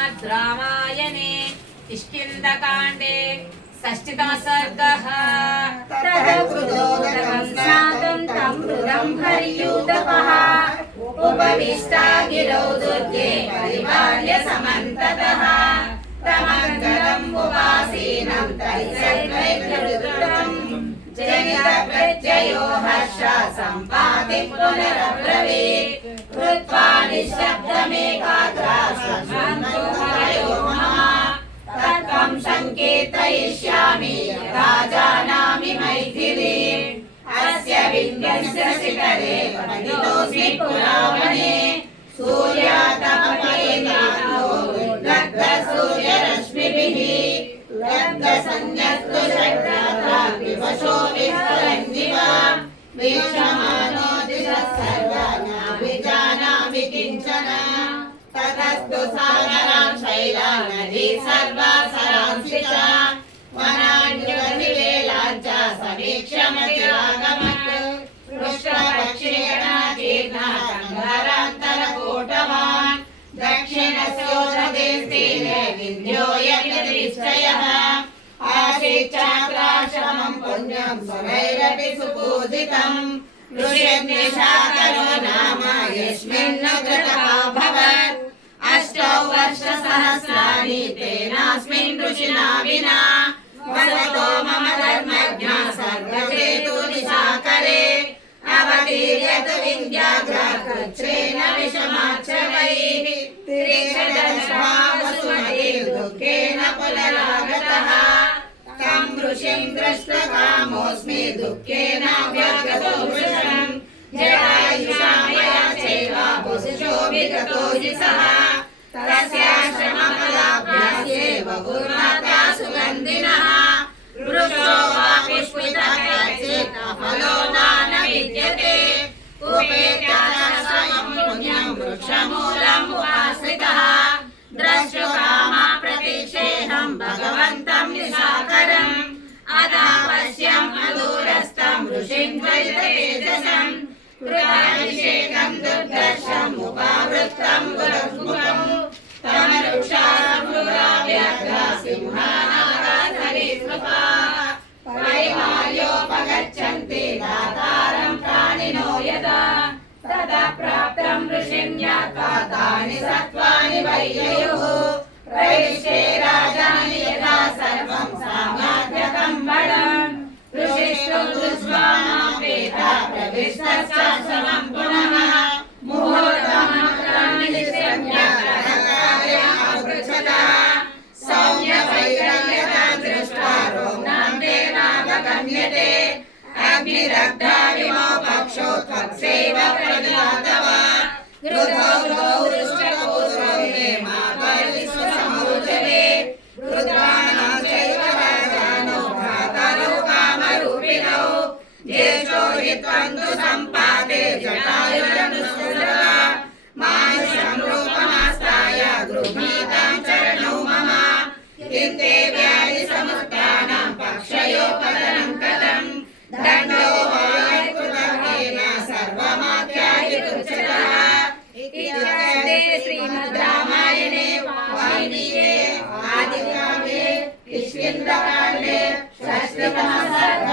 श्रीमद्रामायणे किष्किन्धकाण्डे षष्ठितमः सर्गः। स्नातं तं मृदं हरियूतपः उपविष्टा गिरौ दुर्गे परिवार्य समन्ततः तमङ्गलम् उपासीनं तैर्वैर्यवृतं जनितप्रत्ययो हर्ष सम्पाति पुनरब्रवीत् कृत्वा निःशब्दमेकाग्रा शृण्वन्तु हरयो मम तत्त्वं सङ्केतयिष्यामि यथा जानामि मैथिलीम् अस्य विन्ध्यस्य शिखरे पतितोऽस्मि पुरावने सूर्यातपमेनातो लब्धसूर्यरश्मिभिः लब्धसंज्ञस्तु षड्रात्रा विवशो विस्फुरन्निव वीक्षमाणो दिशः सर्वान् नाभिजानामि किञ्चन ततस्तु सागरां शैला नदी सर्वा सरांसि च वनान्युगतिवेलाञ्च समीक्ष्य मतिरागमत् पृष्ठपक्षेण तीर्णान्तरकोटवान् दक्षिणस्योददेस्तीरे विन्ध्यो यज्ञनिश्चयः आसीत् चाक्राश्रमं पुण्यं सुरैरपि सुपूजितम् ऋषिर्निशाकरो नाम यस्मिन्नकृतपाभवत् अष्टौ वर्षसहस्राणि तेनास्मिन् ऋषिना विना वसतो मम धर्मज्ञा सर्वजेतु निशाकरे अवतीर्यत विन्द्याग्रकृच्छ्रेण विषमाक्षरैः तिरीक्षदर्शा वसुमतिर्दुःखेन पुनरागतः तं ऋषिं दृष्टकामोऽस्मि दुःखेन व्यगतो वृषम् जटायुषा मया चैव वसुषो विगतो हि सः तस्याश्रमफलाभ्यासे बहुर्माता सुगन्धिनः वृक्षो वा पुष्पितः कश्चित् फलो न विद्यते उपेत्य स्वयं पुण्यं वृक्षमूलम् उपाश्रितः द्रष्टुकामा प्रतीक्षेऽहं भगवन्तं निशाकरम् अतः पश्यम् अदूरस्थं ऋषिं द्वैततेजसम् कृताभिषेकं दुर्दर्शम् उपावृत्तं गुरुमुखम् तमरुक्षासम्भ्रुराव्याघ्रा सिंहानागासरीसृपाः परिमार्योपगच्छन्ति दातारं प्राणिनो यदा तदा प्राप्तं ऋषिं ज्ञात्वा तानि सत्त्वानि वैययुः प्रविष्टे राजानि यदा सर्वं सामाद्यकं बलम् ऋषिस्तु दुष्वानापेता प्रविष्टश्चाश्रमं पुनः मुहूर्तमनुक्रम्यपृच्छतः सौम्यवैरल्यता दृष्ट्वा रोम्णां देवावगम्यते अग्निदग्धाविमो पक्षो त्वत्सेव प्रजातव गृधौ हृष्टपूर्वं मे मातर्विश्वसमोजवे रुद्राणां चैव राजानो भ्रातरौ कामरूपिणौ ज्येष्ठो हि त्वं तु सम्पादे जटायुरनुसृतः मानुषं रूपमास्ताय गृहीतां चरणौ मम किन्ते व्याधिसमुत्थानां पक्षयोपतनं कथं दण्डो वायुकृतेन सर्वमाख्यायितुच्यतः इति श्रीमद्रामायणे वाल्मीकि आदिकाव्ये किष्किन्धकाण्डे षष्ठितमः सर्गः।